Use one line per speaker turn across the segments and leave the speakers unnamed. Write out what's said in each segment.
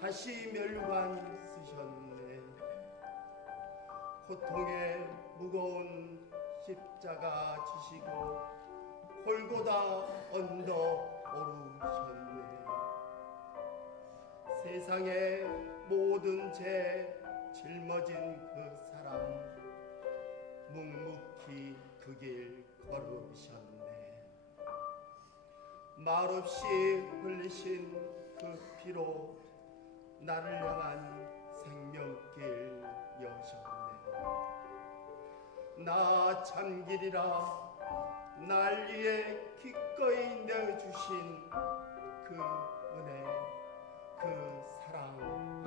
다시 멸관 쓰셨네. 고통의 무거운 십자가 지시고 골고다 언덕 오르셨네. 세상의 모든 죄 짊어진 그 사람 묵묵히 그 길 걸으셨네. 말없이 흘리신 그 피로 나를 향한 생명길 여셨네. 나 참길이라 날 위해 기꺼이 내어주신 그 은혜 그 사랑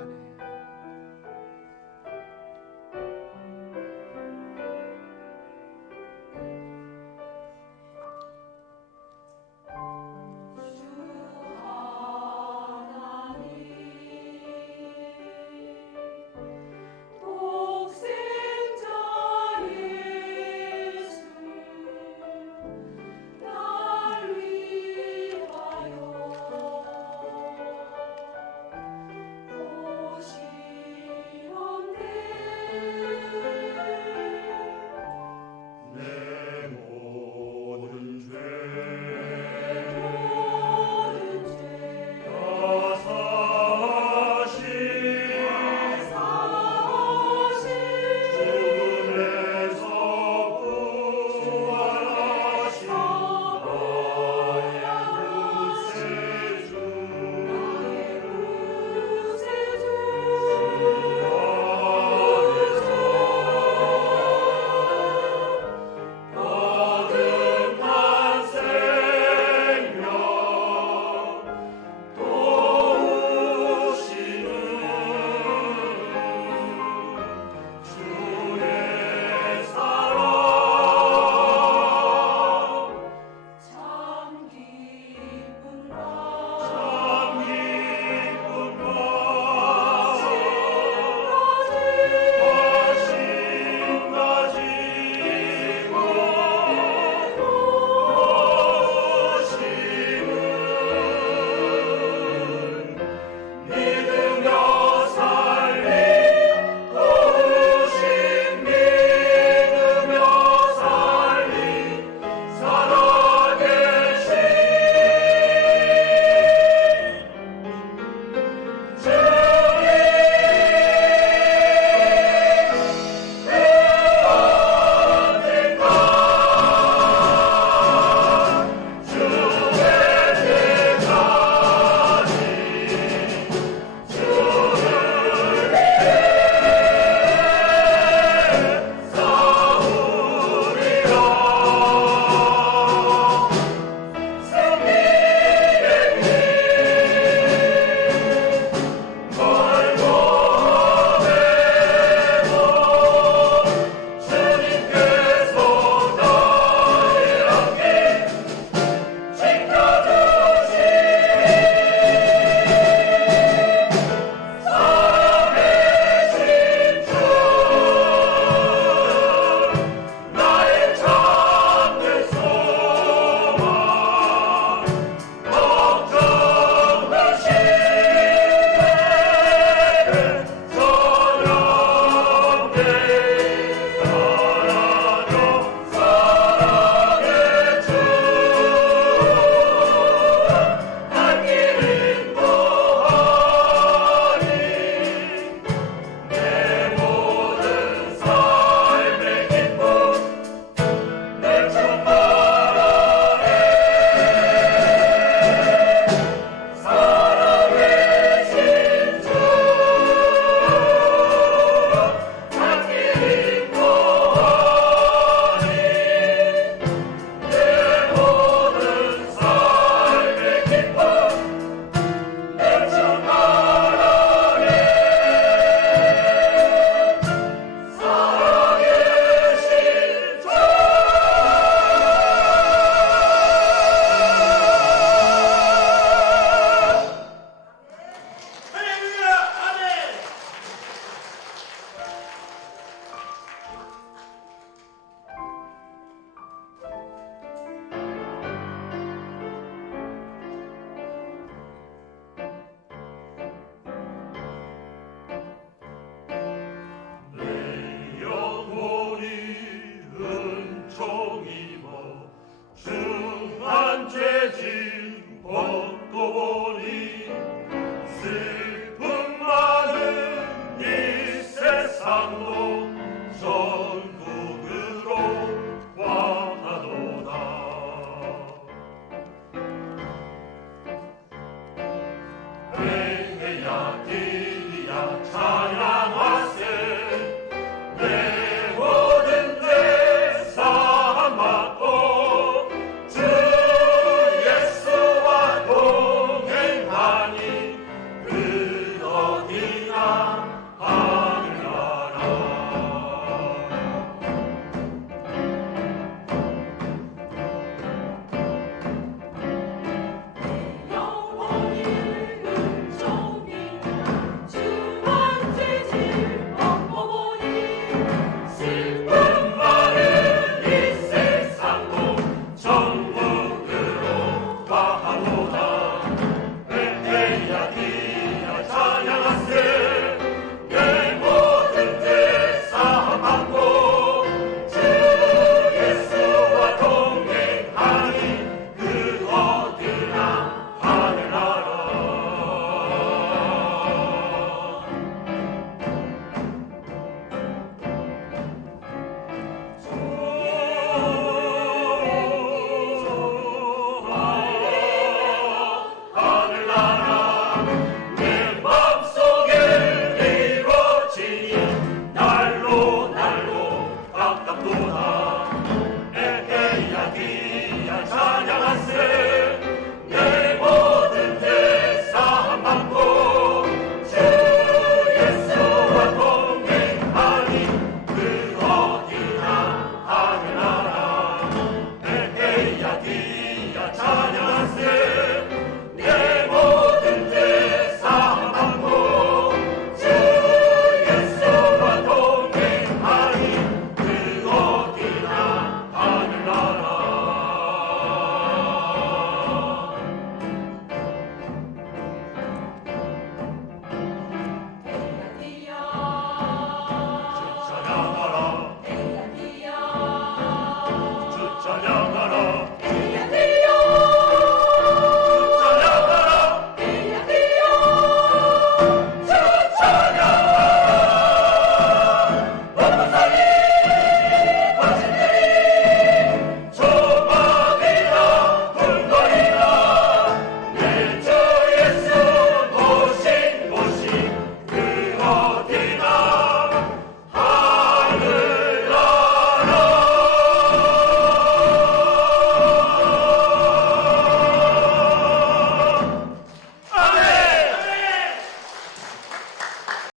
Abdullah.